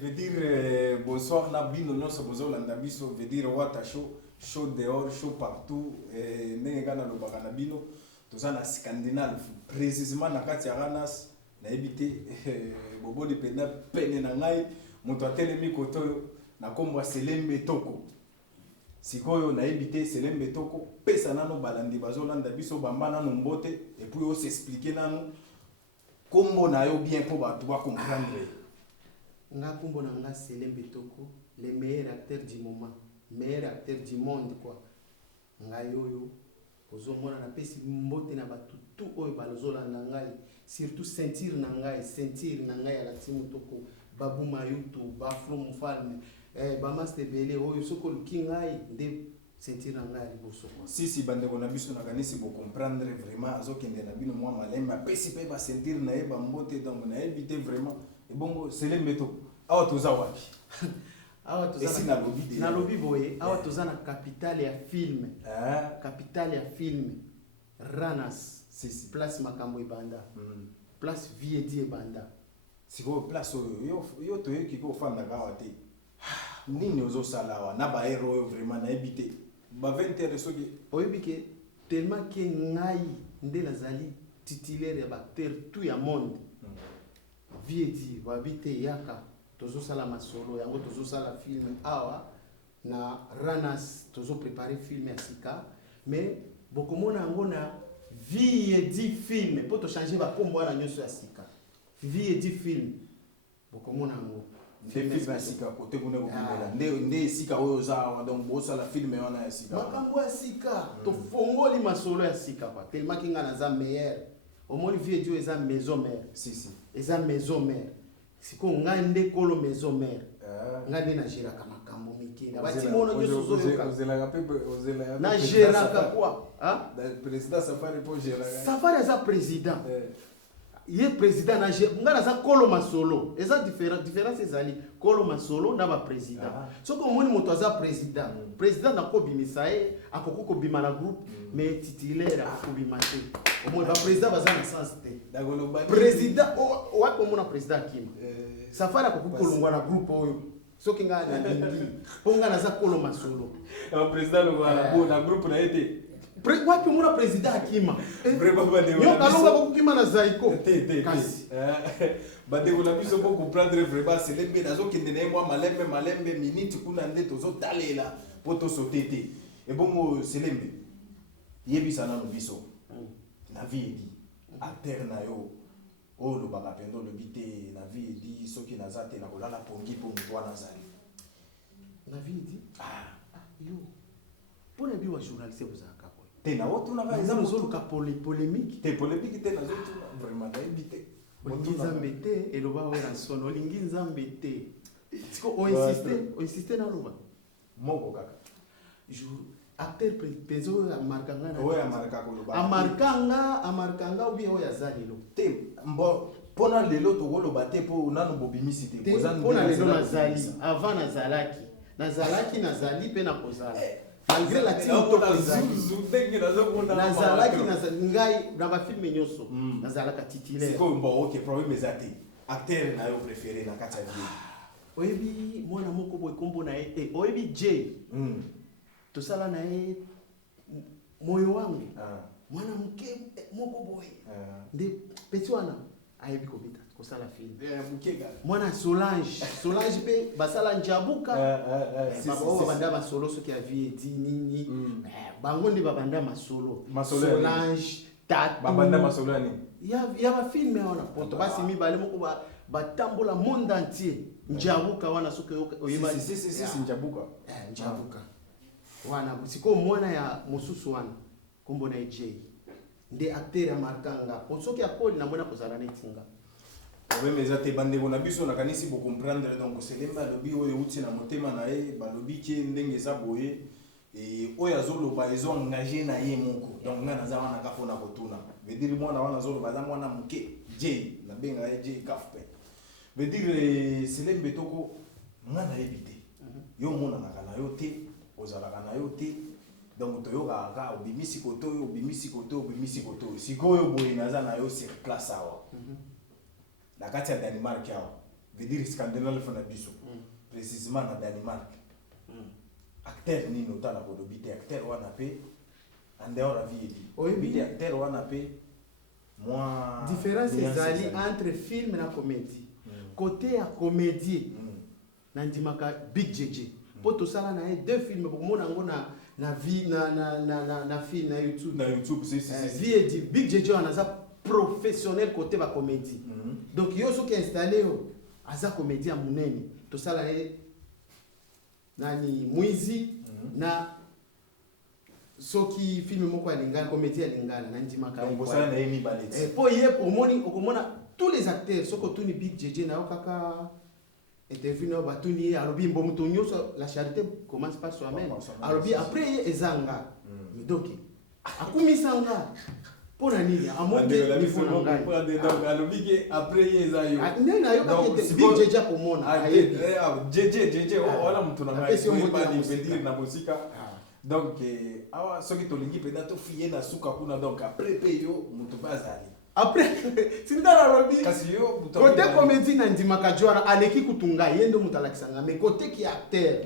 veut dire bonsoir Nabino nyonso bozolanda biso veut dire wata chaud dehors chaud partout ndenge kana lobaka na bino toza na Scandinave précisément na kati ya Ranas na ebité bobo de pena pene na ngai moto atelemi koto na kombo Selembe Toko sikoyo na ebité Selembe Toko pesa nano balandi bazolanda biso bamba nano mbote et puis on s'expliquer nano kombo na yo bien pour ba doit comprendre. Nga kombo na nga Selembe Toko, le meilleur acteur du moment, meilleur acteur du monde quoi. Nga yoyo ozomona na pesi mbote na batu tout oyo balozola na ngai, surtout sentir na ngai ala timu Toko, babu mayutu, baflo mfalme, ba master belé oyo soko luki ngai nde sentir na ngai liboso quoi. Si bande na biso na kanisi bo comprendre vraiment azokende na bino mwa malemba pesi pe ba sentir na ye ba mbote donc na éviter vraiment. Et bon, Selembe Toko. Awa toza wapi? Awa toza na lobby boye. Awa toza na capitale ya film. Capitale ya film. Ranas. Si. Place Makambo Ibanda. Place Viedi Ibanda. Siko place yo to yeki ko fanda kawa te. Nini ozo sala wa na ba hero vraiment na ebité. Ba 20 heures soki. Oyebike tellement que ngai ndela zali titulaire ya acteur tout ya monde. Viedi wabite yaka tozo sala masolo yango tozo sala film awa na Ranas tozo préparer film ya sika mais bokomona yango na Viedi film pour to changer ba kombo na nyoso ya sika Viedi film bokomona yango film ya sika kote kuna kokimela nde sika oyo za donc bo sala film wana ya sika makambo ya sika to fongoli masolo ya sika kwa tellement kinga na za meilleur au moins Viedi eza maison mère si eza maison mère siko ngai nde kolo maison mère ngai nde na gérera kama kambo mikina batimono nyoso zoyoka na gérera quoi hein président Safari pour gérer Safari eza président ye président na ngai na za kolo masolo eza différence ezali kolo masolo na ba président soko moni moto aza président na ko bimisa ye akoko bima na groupe mais titulaire akoko bima te au moins ba président baza na sens te président wa ko mona président akima Safari akoko kolongwa na groupe oyo soki nga na lingi ponga na za kolo masolo président lo na groupe na été wapi muna président akima vraiment bande yo kalonga kokima na zaiko kasi bande kuna biso pour comprendre vraiment Selembe nazokende na moi malembe minute kuna nde tozotalela po to sotete et bon Selembe yebisa na biso na vie acteur na yo o lo baka pendo le bité na vie di soki nazate na kolala pongi po mtwa nazali na vie yo pour les biwa journaliste vous tena wotu na ba exemple zoluka polémique te na zotu vraiment na ebité olingi nzambe te eloba oyo sono olingi nzambe te siko insiste na loba moko kaka jour acteur pezo amarkanga na oya marka ko loba amarkanga obi oya zalelo te mbo pona lelo to koloba te po nanu bobimisi te pona lelo nazali avant nazali pe na kozala malgré la tino nazalaki ngai na ba film nyonso nazalaka titulaire siko mbo OK problème ezate acteur na yo préféré na kati ya vie oyebi mwana moko boy kombo na ye oyebi J to sala na ye moyo wangu mwana mke moko boy nde petit wana ayebi kobita kosala film mukega mwana Solange pe basala njabuka babo banda masolo soki ya vie di nini bango ndi babanda masolo Solange tatu babanda masolo ni ya ba film wana poto basi mibale moko batambola monde entier njabuka wana soki oyeba si njabuka wana siko mwana ya mususu wana kombo na J nde acteur ya markanga soki akoli na mwana kozala netinga problème ezate bande na biso na kanisi bo comprendre donc Selembe lobi oyo uti na motema na ye balobi ki ndenge za boye et oyo azoloba ezo engagé na ye moko donc nga naza wana ka pona kotuna veut dire mwana wana azoloba za mwana muke J na benga ye J kafpe veut dire Selembe Toko nga na ebité yo mona na kana yo te ozala kana yo te donc toyoka ka obimisi koto sikoyo boye naza na yo sur place awa na kati ya Denmark awa veut dire scandinave fana biso précisément na Danemark acteur nini otala kolobi te acteur wana pe en dehors la vie oyebi acteur wana pe moi différence ezali entre film na comédie côté ya comédie nandimaka Big JJ po tosala na ye deux films bokomona yango na vie na film na YouTube si vie di Big JJ wana aza professionnel côté ba comédie donc yo soki installé yo aza comédien munene tosala ye nani mwizi na soki film moko alingana comédie alingana nandimaka donc ça na emi baleti po ye omoni okomona tous les acteurs soko tuni Big JJ na okaka interview na batuni alobi mbo muto nyoso la charité commence par soi-même alobi après ezanga donc akumisanga pona nini amonde niveau na ngai donc alobi ke après ezayo nena yo ka Big JJ komona JJ wala muto na ngai so yebali vendir na musika donc awa soki tolingi pena to fiye na suka kuna donc après pe yo muto bazali après sindala lobi kasi yo côté comédie na ndimaka jwana aleki kutunga yendo mutalakisanga mais côté qui acteur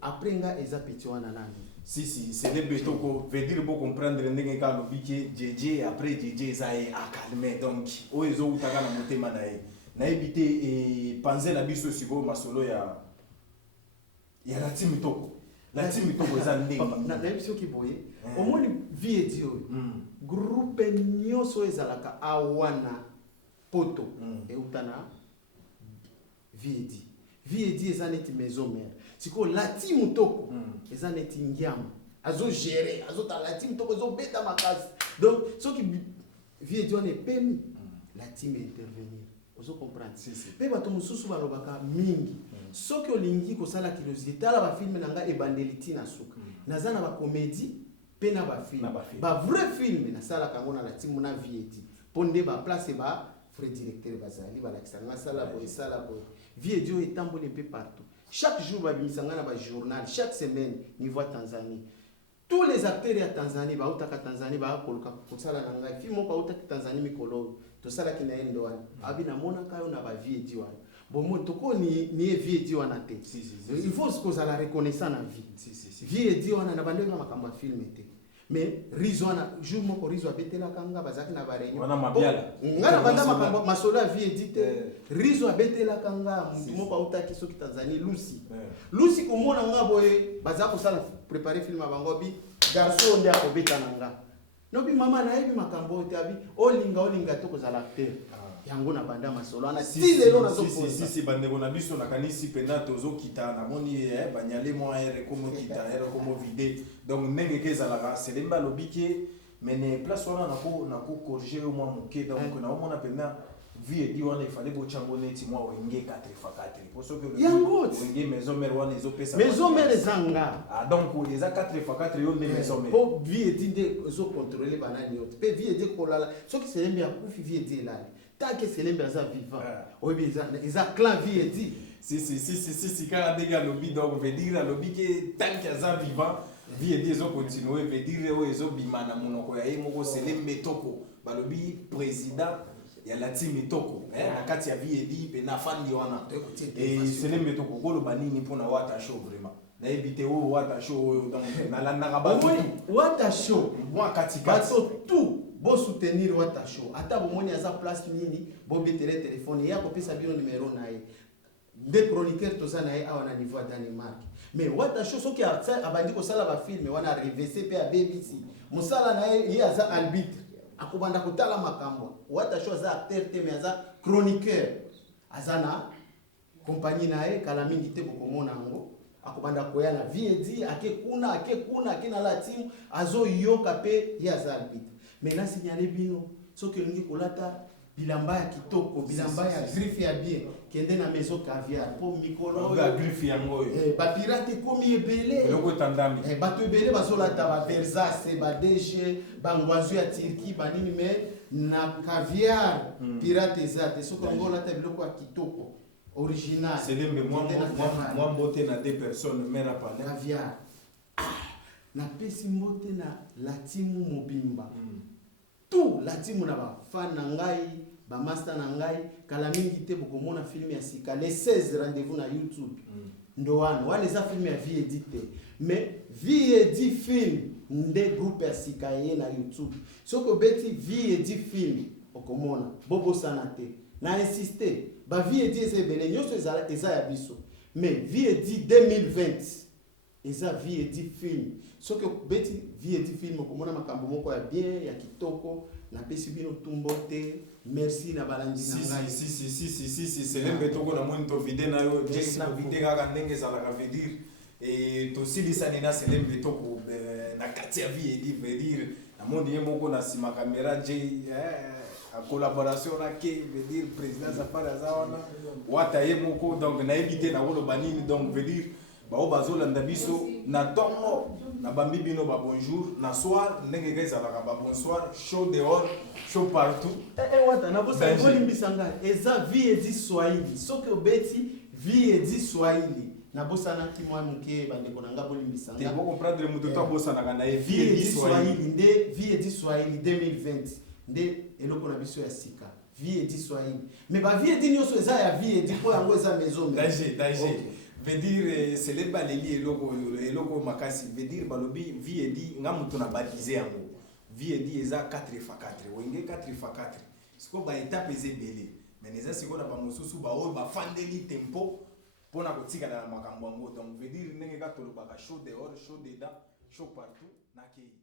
après nga eza petit wana nani si c'est le beto ko veut dire pour comprendre ndenge ka lobi ke JJ après JJ eza a calmer donc o ezo utaka na motema na ebité et panze na biso siko masolo ya la team toko eza ndenge na biso ki boye omoni vie dio groupe nyoso ezalaka awana poto eutana viedi eza neti maison mère siko la team toko eza neti ngiama azo gérer azo ta la team toko zo beta makasi donc soki viedi on est pemi la team intervenir ozo comprendre pe bato mususu balobaka mingi soki olingi kosala curiosité tala ba film nanga ebandeliti na suka nazana ba comédie pe na ba film ba vrai film na sala kango na la team na viedi ponde ba place ba vrai directeur bazali ba lakisanga sala bo viedi o etambole pe partout chaque jour ba bimisanga na ba journal chaque semaine niveau Tanzanie tous les acteurs ya Tanzanie ba utaka Tanzanie ba koluka kosala na ngai film ko utaka Tanzanie mikolo to sala kina endo wana abi na mona kayo na ba viedi wana bon moi toko ni viedi wana te il faut que ça la reconnaissance na vie viedi wana na bande na makambo ya film te mais rizo wana jour moko rizo abetela kanga bazaki na barenyo wana mabiala ngana banda makambo masolo ya viedi te rizo abetela kanga mutu moko utaki soki Tanzanie Lucy komona ngabo bazako sala préparer film abango bi garçon ndia ko betana nga nobi mama na yebi makambo te abi olinga to kozala acteur yango na banda masolo ana tilelo na zo si bandeko na biso na kanisi pena tozo kita na moni banyale mo aire comme kita aire comme vide donc ndenge kezala selemba lobike mais ne place wana na ko corriger au moins moke donc na omona pena vie di wana ifale bo chango neti moi wenge 4x4 pour ce que yango wenge maison mère wana ezo pesa maison mère zanga donc eza 4x4 yo nde maison mère po vie di nde zo contrôler banani yote pe vie di kolala soki selembi ya kufi vie di elali tant que selembi aza vivant oyebi eza clan vie di si kaka ndenge alobi donc veut dire alobi ke tant que aza vivant vie di ezo continuer veut dire oyo ezobima na monoko ya ye moko selembe toko balobi président ya la team toko na kati ya viedi pe na fandi wana et selembe toko koloba nini mpona wata show vraiment na ebite o wata show donc na landa ka wata show moi kati bato tout bo soutenir wata show ata bomoni aza place nini bo betere téléphone ya kopesa bino numéro na ye de chroniqueur toza na ye awa na niveau ya Danemark mais wata show soki abandi kosala ba film wana RVC pe ya BBC musala na ye aza arbitre akubanda kutala makambo wata show aza acteur te mais aza chroniqueur aza na compagnie na ye kala mingi te bokomona ngo akubanda koya na viedi ake na la team azo yoka pe ye aza arbitre mais na signalé bino soki olingi kolata bilamba ya kitoko bilamba ya griffe ya bien kende na maison caviar po mikolo ya griffe yango ba pirate komi ebele loko tandami bato ebele bazolata ba Versace ba DG ba ngwazu ya Turquie ba nini mais na caviar pirate ezate soki ngolata biloko ya kitoko original selembe moi mbote na deux personnes mais na parler caviar na pesi mbote na la timu mobimba tout la timu na ba fan na ngai master na ngai kala mingi te bokomona film ya sika les 16 rendez-vous na YouTube ndo wana eza film ya vie edite mais vie edi film nde groupe ya sika ye na YouTube soko beti vie edi film okomona bobo sana te na insister ba vie edi ezebele nyoso eza ya biso mais vie edi 2020 eza vie edi film soki beti vie edi film okomona makambo moko ya bien ya kitoko na pesi bino tumbo te merci na balandi na ngai si selembe toko na moni to vide na yo je na vide kaka ndenge ezalaka veut dire et tosilisani na selembe toko na kati ya vie edi veut dire na moni ye moko na nsima kamera je en collaboration na ke veut dire président Safari aza wana wata ye moko donc nayebi te nakoloba nini donc veut dire bao bazolanda biso na tongo na bambi bino ba bonjour na soir ndenge ezalaka ba bonsoir chaud dehors chaud partout wata na bosa ngolimbisa ngai eza vie edi Swahili soki obeti vie edi Swahili na bosa na kimwa muke bandeko na nga bolimbisa ngai te bo comprendre muto to bosa na kana vie edi Swahili nde vie edi Swahili 2020 nde eloko na biso ya sika vie edi Swahili mais ba vie edi nyoso eza ya vie edi po yango eza maison danger veut dire c'est les baleli eloko makasi veut dire balobi vie edi nga muto na baptiser yango vie edi eza 4x4 wenge 4x4 siko ba étape ezebele mais neza siko na ba mosusu ba oyo ba fandeli tempo pona kotika na makambo yango donc veut dire ndenge ka tolobaka chaud dehors chaud dedans chaud partout na kei